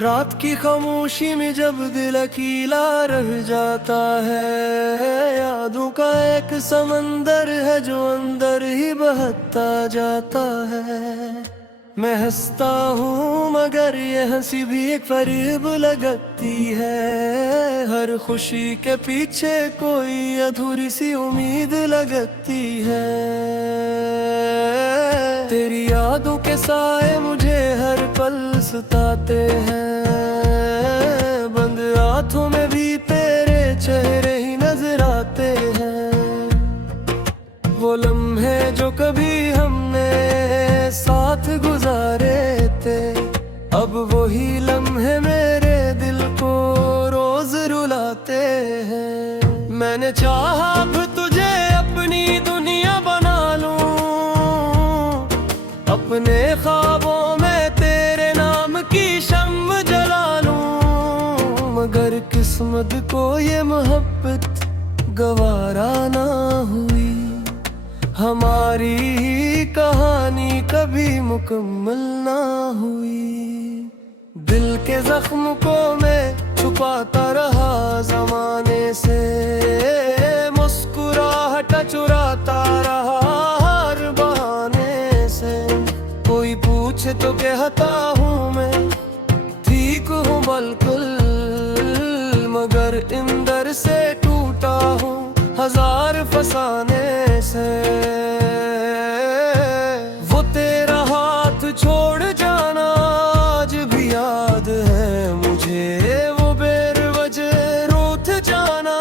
रात की खामोशी में जब दिल अकेला रह जाता है, यादों का एक समंदर है जो अंदर ही बहता जाता है। मैं हंसता हूँ मगर ये हंसी भी एक फरेब लगती है। हर खुशी के पीछे कोई अधूरी सी उम्मीद लगती है। तेरी यादों के साए मुझे हर पल सताते हैं। बंद आँखों में भी तेरे चेहरे ही नजर आते हैं। वो लम्हे जो कभी हमने साथ गुजारे थे, अब वही लम्हे मेरे दिल को रोज रुलाते हैं। मैंने चाहा अब तुझे अपनी दुनिया बना लूं, अपने ख्वाबों में तेरे नाम की शम्म जला लूं। मगर किस्मत को ये मोहब्बत गवारा ना हुई। हमारी कहानी कभी मुकम्मल ना हुई। दिल के जख्म को मैं छुपाता रहा ज़माने से, मुस्कुराहट चुराता रहा हर बहाने से। कोई पूछे तो कहता हूँ मैं ठीक हूँ बिल्कुल, मगर अंदर से टूटा हूँ हजार फसाने से। वो तेरा हाथ छोड़ जाना आज भी याद है मुझे। वो बेवजह रूठ जाना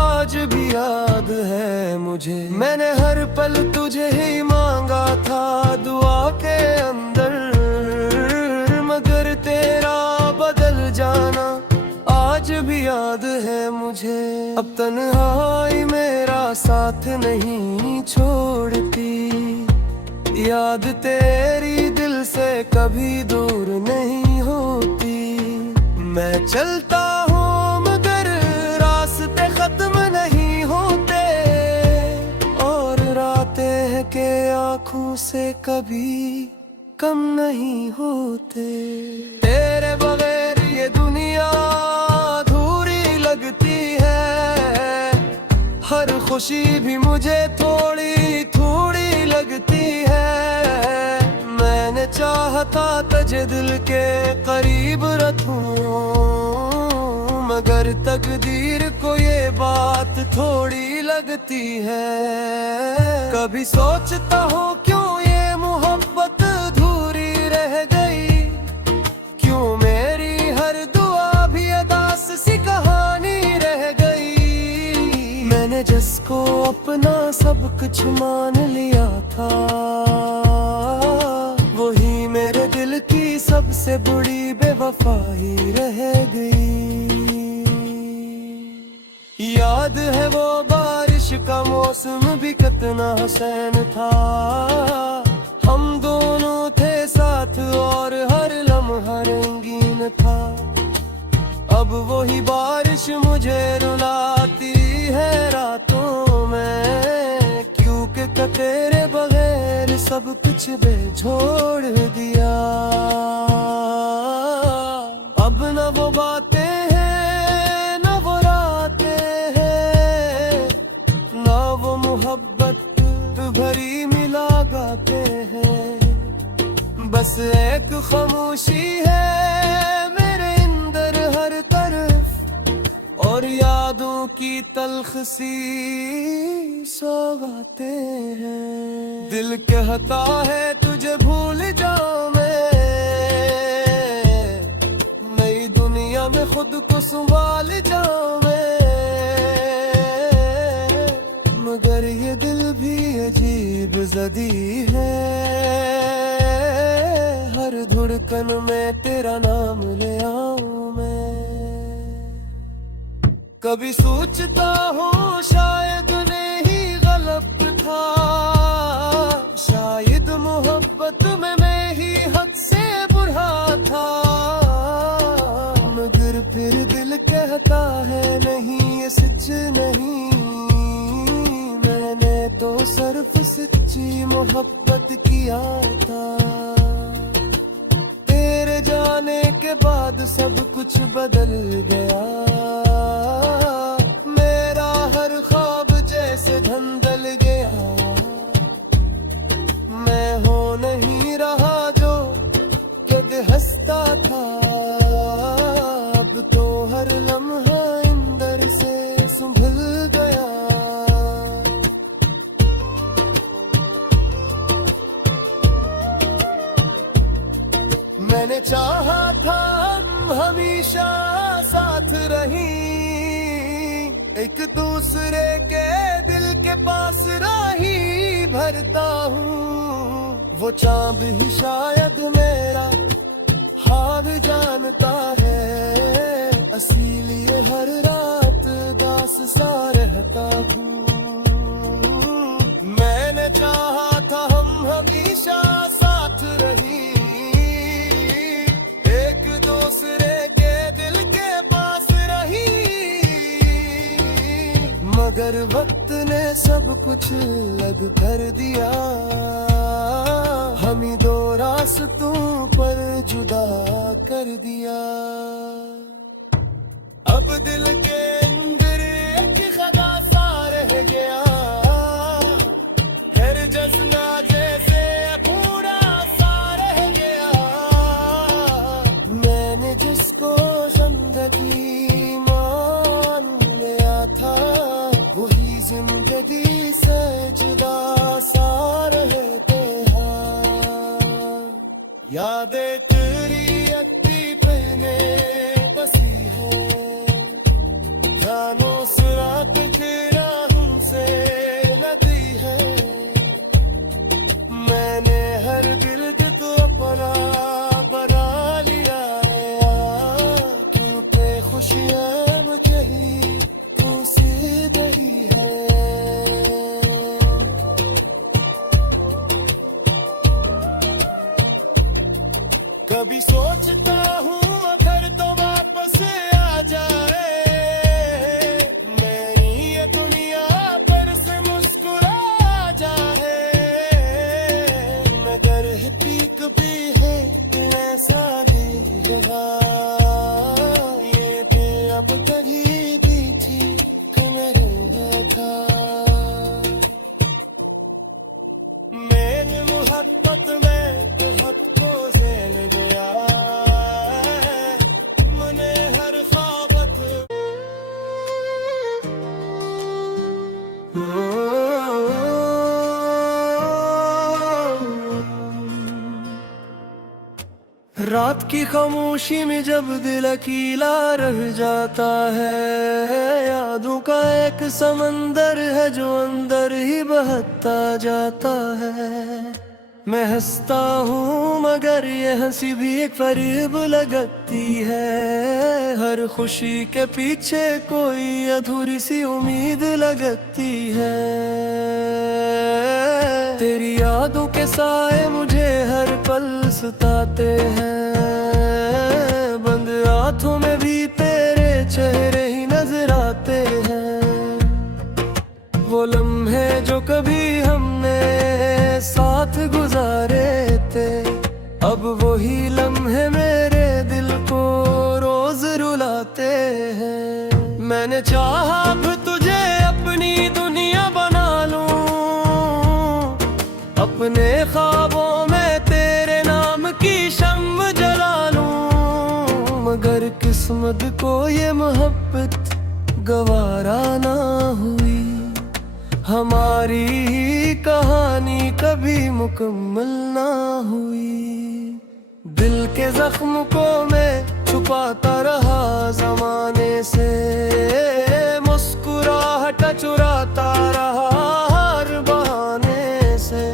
आज भी याद है मुझे। मैंने हर पल तुझे ही मांगा था दुआ के अंदर, मगर तेरा बदल जाना आज भी याद है मुझे। अब तन्हाई मेरा साथ नहीं छोड़ती, याद तेरी दिल से कभी दूर नहीं होती। मैं चलता हूँ मगर रास्ते खत्म नहीं होते, और रातें के आँखों से कभी कम नहीं होते। तेरे बगैर ये दुनिया अधूरी लगती है। हर खुशी भी मुझे थोड़ी थोड़ी लगती है। मैंने चाहता तुझे दिल के करीब रखूं, मगर तकदीर को ये बात थोड़ी लगती है। कभी सोचता हूँ क्यों ये मोहब्बत अधूरी रह गई, क्यों मेरी हर दुआ भी अदास सी कहानी रह गई। मैंने जिसको अपना सब कुछ मान लिया था, वही मेरे दिल की सबसे बड़ी बेवफाई रह गई। याद है वो बारिश का मौसम भी कितना हसीन था। हम दोनों थे साथ और हर लम्हा रंगीन था। अब वही बारिश मुझे रुलाती है रातों में, क्योंकि तेरे बगैर सब कुछ बेछोड़ दिया। अब न वो बातें हैं न वो रातें हैं, ना वो मोहब्बत भरी मिला गाते हैं। बस एक खामोशी है मेरे अंदर हर तरफ, और यादों की तल्ख सी सौगातें हैं। दिल कहता है तुझे भूल जाऊं मैं, नई दुनिया में खुद को संभाल जाऊं मैं। मगर ये दिल भी अजीब जदी है, हर धड़कन में तेरा नाम ले आऊं मैं। कभी सोचता हूँ शायद नहीं गलत था, शायद मोहब्बत में मैं ही हद से बुरा था। मगर फिर दिल कहता है नहीं ये सच नहीं, मैंने तो सिर्फ सच्ची मोहब्बत किया था। तेरे जाने के बाद सब कुछ बदल गया। मेरा हर ख्वाब जैसे धंधल गया। मैं हो नहीं रहा जो जग हंसता था। अब तो हर लम्हा अंदर से संभल गया। मैंने चाहा था हम हमेशा साथ रही, एक दूसरे के दिल के पास राही भरता हूँ। वो चांद ही शायद मेरा हाल जानता है, इसीलिए हर रात दास सा रहता हूँ। मैंने चाहा था हम हमेशा साथ रही, एक दूसरे के दिल के पास रही। मगर वक्त ने सब कुछ अलग कर दिया, हम ही दो रास्तों पर जुदा कर दिया। अब दिल के अंदर एक खदा सा रह गया, हर जज्बा जैसे पूरा सा रह गया। मैंने जिसको जिंदगी मान लिया था, वही जिंदगी से जुदा सा रहते हैं। यादें तेरी अक्ति पहने बसी है, जानो सुराग तेरा हमसे लगी है। मैंने हर गिर्द तो अपना बना लिया, क्योंकि खुशियाँ मुझे ही खुशी दही है। कभी सोचता हूँ अगर तो वापस आ जाए, मेरी ये दुनिया पर से मुस्कुरा जाए। मगर पीक भी है ऐसा भी रहा, ये भी अब करीबी थी कि मेरे था। मेरी मोहब्बत में तो हद को झेल गया, मैंने हर ख्वाबत। रात की खामोशी में जब दिल अकेला रह जाता है, यादों का एक समंदर है जो अंदर ही बहता जाता है। मैं हंसता हूँ मगर ये हंसी भी एक फरेब लगती है, हर खुशी के पीछे कोई अधूरी सी उम्मीद लगती है। तेरी यादों के साए मुझे हर पल सताते हैं, बंद आँखों में भी तेरे चेहरे ही नजर आते हैं। वो लम्हे जो कभी हमने साथ गुजारे थे, अब वही लम्हे मेरे दिल को रोज रुलाते हैं। मैंने चाहा अब तुझे अपनी दुनिया बना लूं, अपने ख्वाबों में तेरे नाम की शम्म जला लूं। मगर किस्मत को ये मोहब्बत गवारा ना हुई, हमारी ही कहानी कभी मुकम्मल ना हुई। दिल के जख्म को मैं छुपाता रहा जमाने से, मुस्कुराहट चुराता रहा हर बहाने से।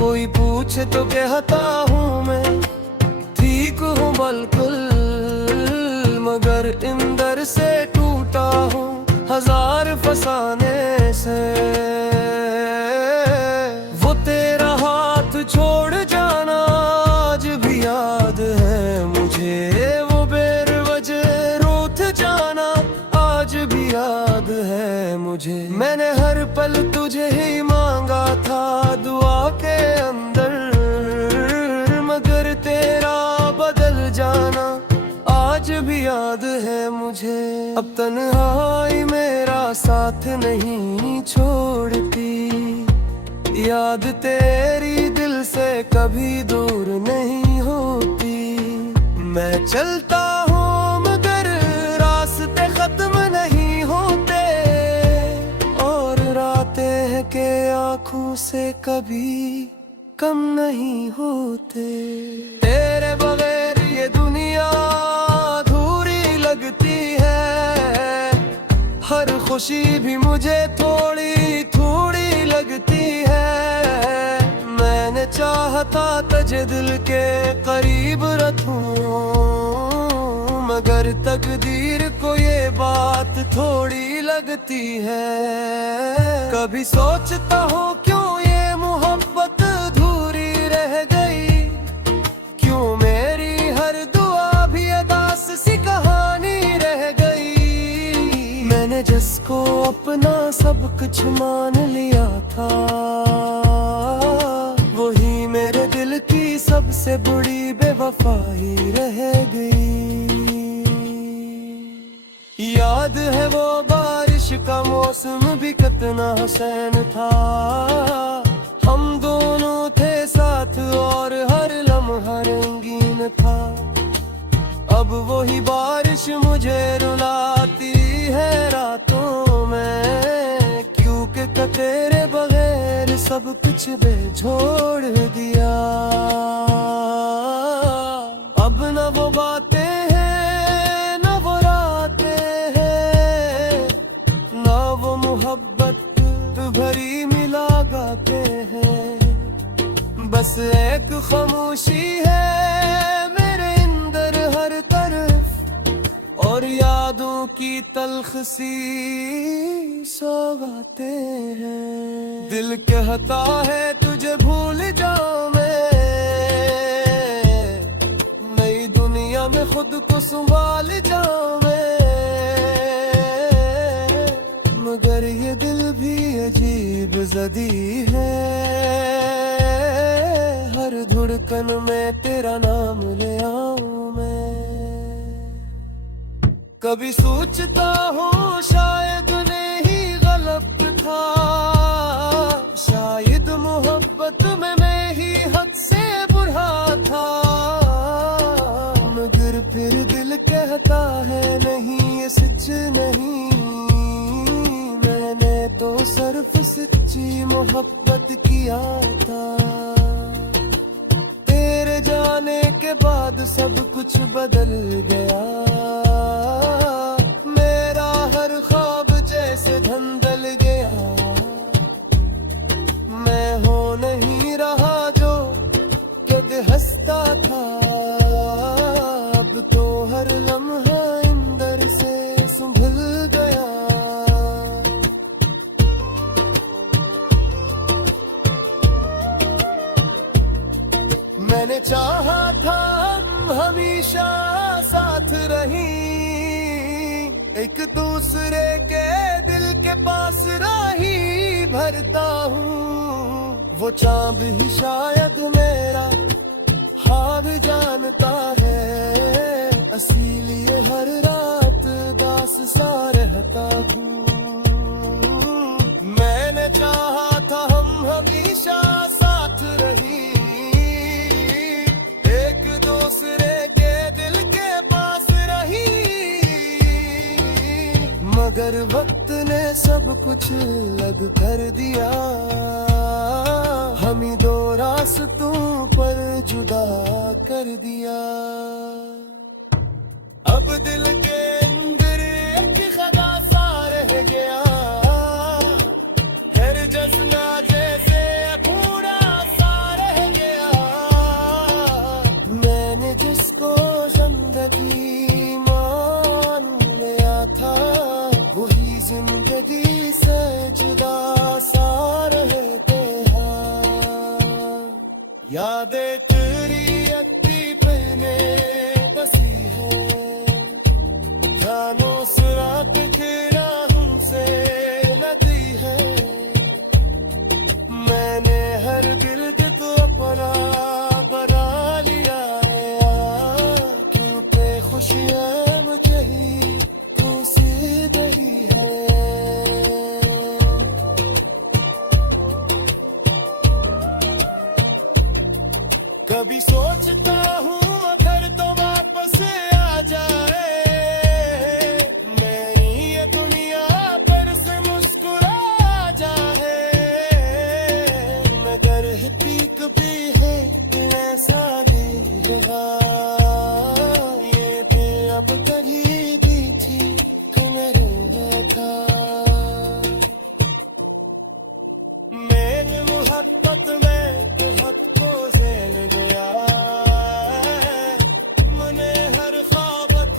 कोई पूछे तो कहता हूँ मैं ठीक हूँ बिल्कुल, मगर अंदर से टूटा हूँ हजार फसाने से। वो तेरा हाथ छोड़ जाना आज भी याद है मुझे, वो बेवजह रूठ जाना आज भी याद है मुझे। मैंने हर पल तुझे ही मांगा था दुआ के अंदर, मगर तेरा बदल जा अब तन्हाई मेरा साथ नहीं छोड़ती, याद तेरी दिल से कभी दूर नहीं होती। मैं चलता हूँ मगर रास्ते खत्म नहीं होते, और रातें हैं के आँखों से कभी कम नहीं होते। तेरे बगैर ये दुनिया अधूरी लगती है, हर खुशी भी मुझे थोड़ी थोड़ी लगती है। मैंने चाहता तुझे दिल के करीब रखूं, मगर तकदीर को ये बात थोड़ी लगती है। कभी सोचता हूँ क्यों ये मोहब्बत अधूरी रह गई, क्यों मेरी हर दुआ भी अदास सी कहानी रह गई। मैंने जिसको अपना सब कुछ मान लिया था, वही मेरे दिल की सबसे बड़ी बेवफाई रह गई। याद है वो बारिश का मौसम भी कितना हसीन था, हम दोनों थे साथ और हर लम्हा रंगीन था। अब वही बारिश मुझे रुलाती है रातों में, क्योंकि तेरे बगैर सब कुछ बेजोड़ दिया। अब न वो बातें हैं न वो रातें हैं, ना वो मोहब्बत भरी मिला गाते हैं। बस एक खामोशी है मेरे अंदर हर तरफ, और यादों की तल्ख सी सौगातें हैं। दिल कहता है तुझे भूल जाऊं मैं, नई दुनिया में खुद को संभाल जाऊं मैं, मगर ये दिल भी अजीब जदी है, हर धड़कन में तेरा नाम ले आऊं मैं। कभी सोचता हूँ शायद नहीं गलत था, शायद मोहब्बत में मैं ही हद से बुरा था, मगर फिर दिल कहता है नहीं ये सच नहीं। मैंने तो सिर्फ सच्ची मोहब्बत किया था, तेरे जाने के बाद सब कुछ बदल गया। मेरा हर ख्वाब जैसे धंधल गया, मैं हो नहीं रहा जो कद हंसता था। अब तो हर लम्हा अंदर से संभल गया। मैंने चाहा था हम हमेशा साथ रहीं, एक दूसरे के दिल के पास राही भरता हूँ। वो चाँद ही शायद मेरा हाल जानता है, इसीलिए हर रात दास सा रहता हूँ। मैंने चाहा था हम हमेशा साथ रहीं, दूसरे के दिल के पास रही, मगर वक्त ने सब कुछ अलग कर दिया। हम ही दो रास्तों पर जुदा कर दिया। अब दिल के अंदर एक खदा सा रह गया, हर जश्ना जैसे पूरा सा रह गया। मैंने जिसको जिंदगी मान लिया था, वही जिंदगी से जुदा सा रहते हैं। यादें तेरी अक्ति पहने बसी है, जानो सुराग के राहों से लगी है। मैंने हर गिर्द को अपना बना लिया है, क्योंकि खुशियाँ मुझे ही खुशी कभी सोचता हूँ मगर तो वापस आ जाए, मेरी ये दुनिया पर से मुस्कुरा जाए, मगर पीक भी है ऐसा भी रहा, ये फिर अब करीबी थी कि मेरे था, मेरी मोहब्बत में तो हद को ज़ेल गया, मने हर ख्वाबत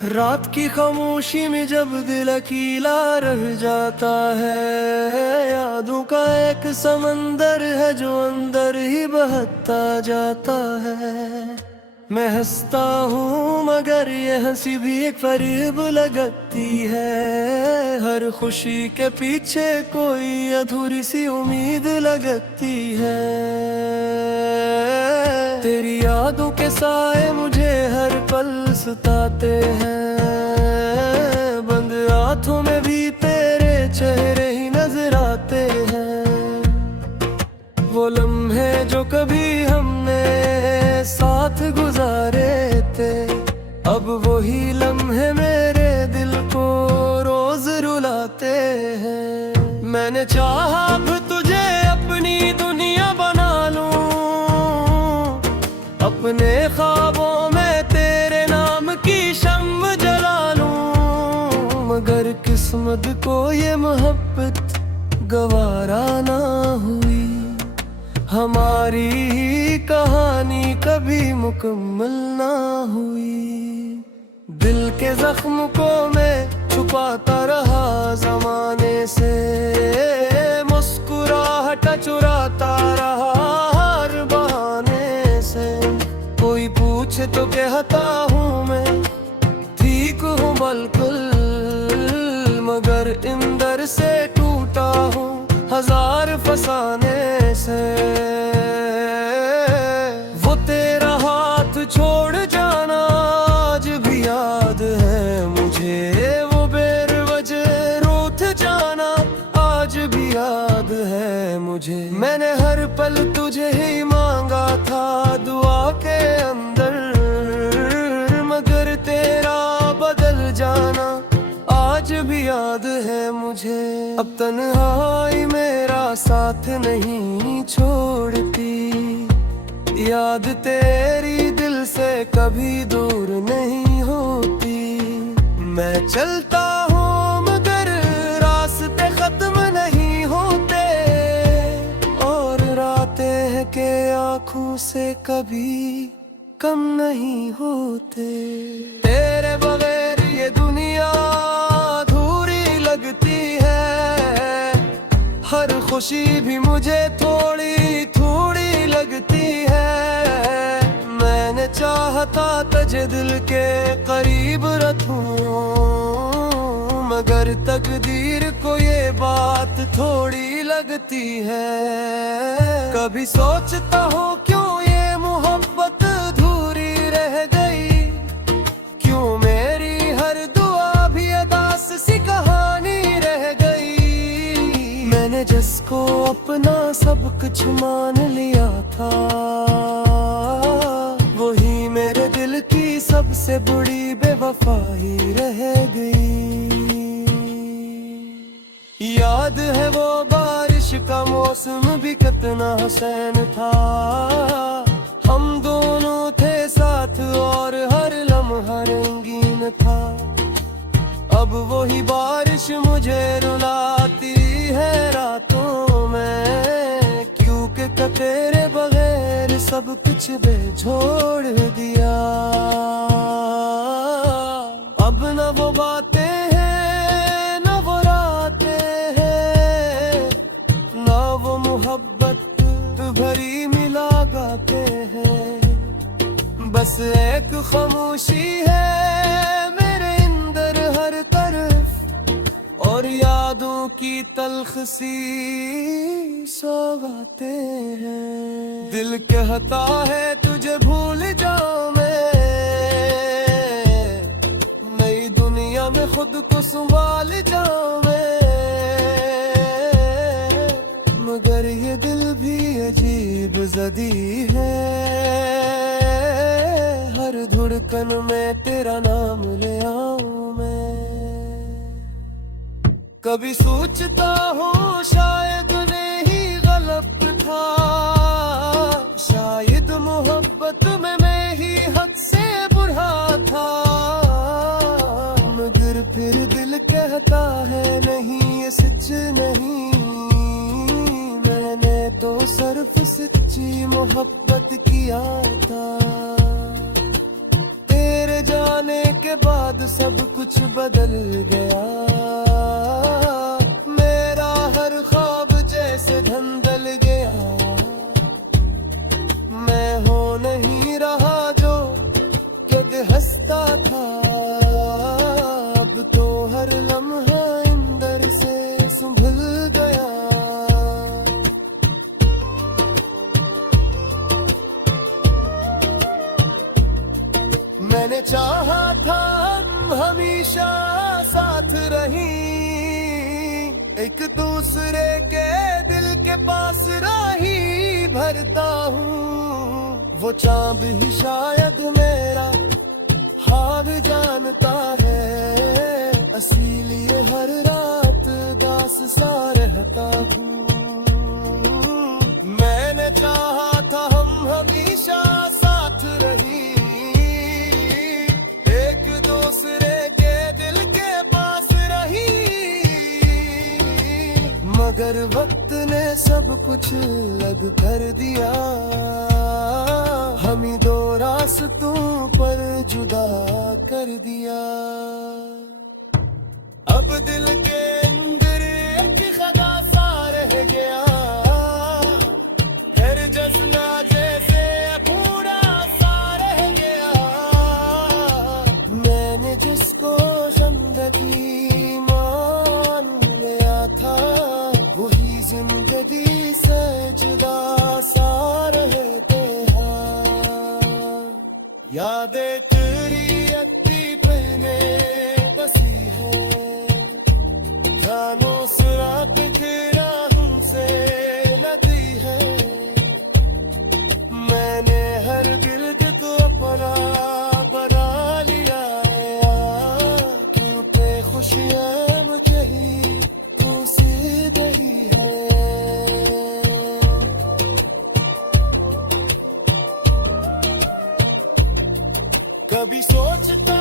रात की खामोशी में जब दिल अकेला रह जाता है, यादों का एक समंदर है जो अंदर ही बहता जाता है। मैं हंसता हूँ मगर ये हंसी भी एक फरेब लगती है, हर खुशी के पीछे कोई अधूरी सी उम्मीद लगती है। तेरी यादों के साए मुझे हर पल सताते हैं, बंद आँखों में भी तेरे चेहरे ही नजर आते हैं। वो लम्हे जो कभी हमने साथ गुजारे थे, अब वही लम्हे मेरे दिल को रोज रुलाते हैं। मैंने चाहा अब तुझे अपनी दुनिया बना लूं, अपने ख्वाबों में तेरे नाम की शम्म जला लूं, मगर किस्मत को ये मोहब्बत गवारा ना हुई, हमारी ही कहानी कभी मुकम्मल ना हुई। दिल के जख्म को मैं छुपाता रहा जमाने से, मुस्कुराहट चुराता रहा हर बहाने से। कोई पूछे तो कहता हूँ मैं ठीक हूँ बिल्कुल, मगर अंदर से टूटा हूँ हजार फसाने से। वो तेरा हाथ छोड़ जाना आज भी याद है मुझे, वो बेवजह रूठ जाना आज भी याद है मुझे। मैंने हर पल तुझे ही मांगा था दुआ के अंदर, मगर तेरा बदल जाना आज भी याद है मुझे। अब तन्हाई मेरा साथ नहीं छोड़ती, याद तेरी दिल से कभी दूर नहीं होती। मैं चलता हूँ मगर रास्ते खत्म नहीं होते, और रातें हैं के आँखों से कभी कम नहीं होते। तेरे बगैर ये दुनिया लगती है, हर खुशी भी मुझे थोड़ी थोड़ी लगती है। मैंने चाहता तुझे दिल के करीब रखूं, मगर तकदीर को ये बात थोड़ी लगती है। कभी सोचता हूँ क्यों ये मोहब्बत अधूरी रह गई, क्यों मेरी हर दुआ भी अदास सी कहानी रह गई। मैंने जिसको अपना सब कुछ मान लिया था, वही मेरे दिल की सबसे बड़ी बेवफाई रह गई। याद है वो बारिश का मौसम भी कितना हसीन था, हम दोनों थे साथ और हर लम्हा रंगीन था। अब वही बारिश मुझे रुलाती है रातों में, क्योंकि तेरे बगैर सब कुछ बेछोड़ दिया। अब न वो बातें हैं न वो रातें हैं, न वो मोहब्बत भरी मिला गाते हैं। बस एक खामोशी है मेरे अंदर हर तरफ, और यादों की तल्ख सी सौगातें हैं। दिल कहता है तुझे भूल जाऊं मैं खुद को संभाल जाऊं मैं, मगर ये दिल भी अजीब जदी है, हर धड़कन में तेरा नाम ले आऊं मैं। कभी सोचता हूँ शायद नहीं गलत था, शायद मोहब्बत में मैं ही हद से बुरा था, मगर फिर दिल कहता है नहीं ये सच नहीं, मैंने तो सिर्फ सच्ची मोहब्बत किया था। तेरे जाने के बाद सब कुछ बदल गया, मेरा हर ख्वाब जैसे धंधल गया, मैं हो नहीं रहा जो कद हंसता था, अब तो हर लम्हा अंदर से संभल गया। मैंने चाहा था हम हमेशा साथ रहीं, एक दूसरे के दिल के पास राही भरता हूँ, वो चाँद ही शायद मेरा हाल जानता है, इसीलिए हर रात दास सा रहता हूँ। मैंने चाहा था हम हमेशा साथ रहीं, मगर वक्त ने सब कुछ अलग कर दिया, हम ही दो रास्तों पर जुदा कर दिया। अब दिल के अंदर एक खदा सा रह गया, हर जश्ना जैसे पूरा सा रह गया, मैंने जिसको जिंदगी मान लिया था, वही जिंदगी से जुदा सा रहते हैं। यादें तेरी अक्ति पहने बसी है, जानो सुराग तेरा हमसे लगी है, मैंने हर गिर्द को अपना बना लिया, क्योंकि खुशियाँ मुझे ही खुशी गई है। कभी सोचता